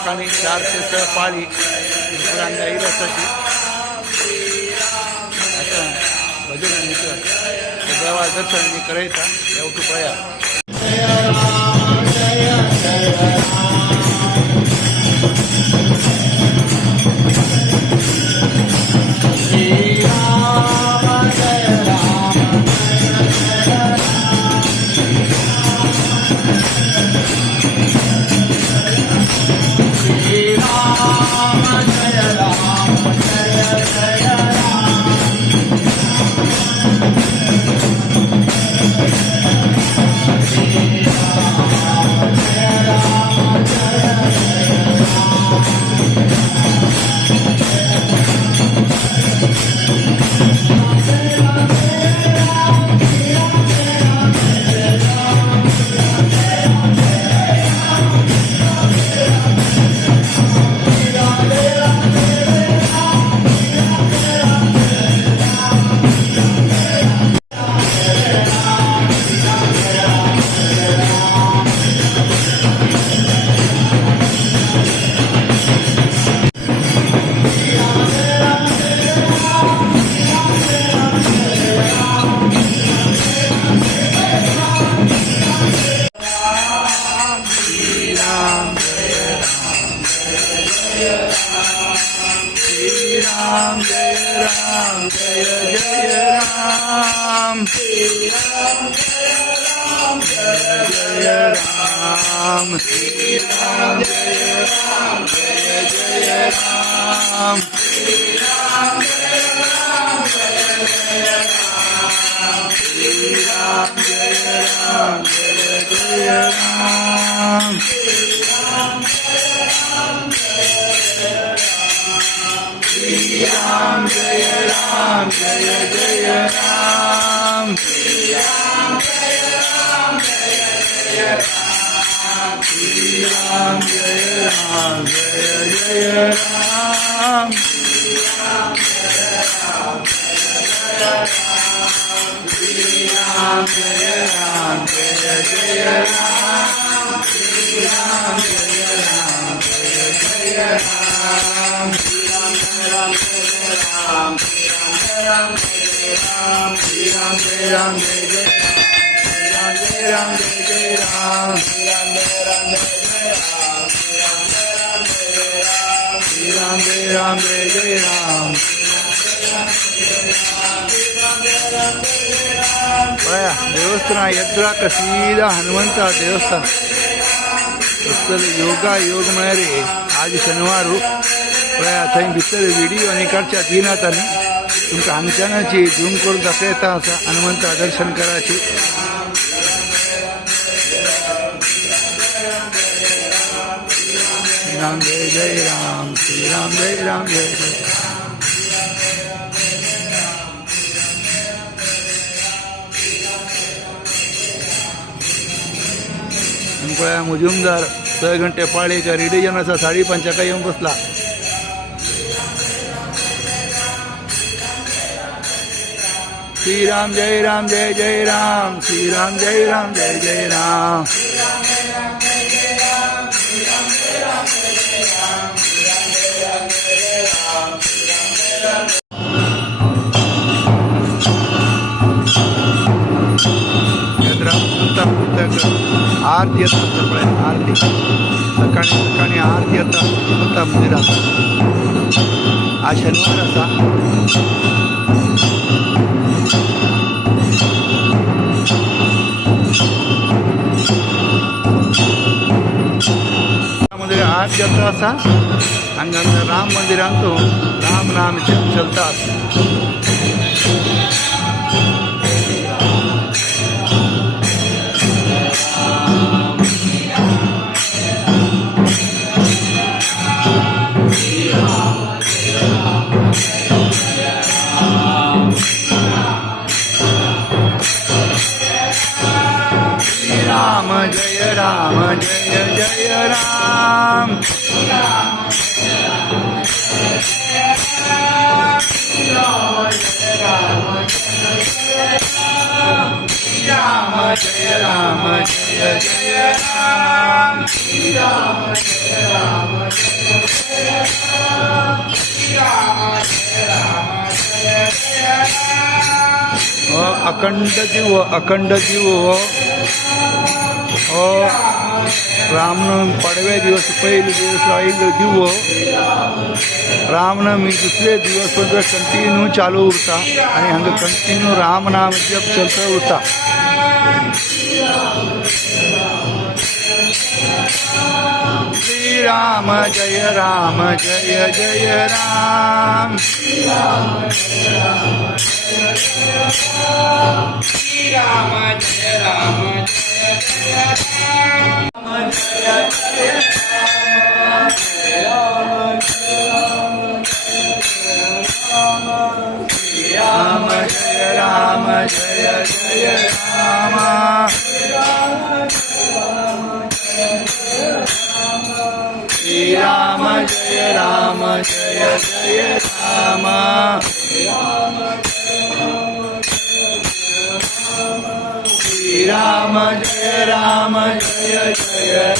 सकाळी 4 ते 6 पाळी रांगा येईल असाची आता भजन मित्र देवा दर्शन करायचा एवढं पळया राम जय राम जय जय राम श्री राम जय राम जय जय राम श्री राम जय राम जय जय राम श्री राम जय राम जय जय राम श्री राम जय राम जय जय राम श्री राम जय राम जय जय राम श्री राम जय राम जय जय राम श्री राम जय राम जय जय राम श्री राम जय राम श्री राम जय राम जय जय राम श्री राम जय राम जय जय राम श्री राम जय राम श्री राम जय राम जय जय राम श्री राम जय राम जय राम जय जय राम बया देवस्थान यद्रा सीधा हनुमंत देवस्थान योगा योग मेरे आज शनिवार बया थंय भितर व्हिडिओ आणि काढच्या दिनात आणि तुमकां हांगच्यानाची झूम करून दाखयता असा हनुमंत दर्शन करायची राम जय जय राम श्री राम जय राम जय जय मुजुमदार 6 घंटे पाळीचा रेडिजन असा 5:30 येऊन बसला श्री राम जय राम जय जय राम श्री राम जय राम जय जय राम आरती आरती सकाळी आरती आता मंदिरात आज शनिवार असा मंदिर आरती असा हंगंतर राम मंदिरांतू राम नाम चलतात राम जय जय राम जय राम जय जय राम श्री राम जय राम अखंड जीव रामनवमी पडव्या दिवस पहिले दिवस राहिलं दिव रामनवमी दुसरे दिवस कंटिन्यू चालू उरता आणि हंग कंटिन्यू रामनाम जप चलता उरता श्री राम जय जय राम श्री राम जय राम जय जय राम श्री राम जय जय राम श्री राम जय जय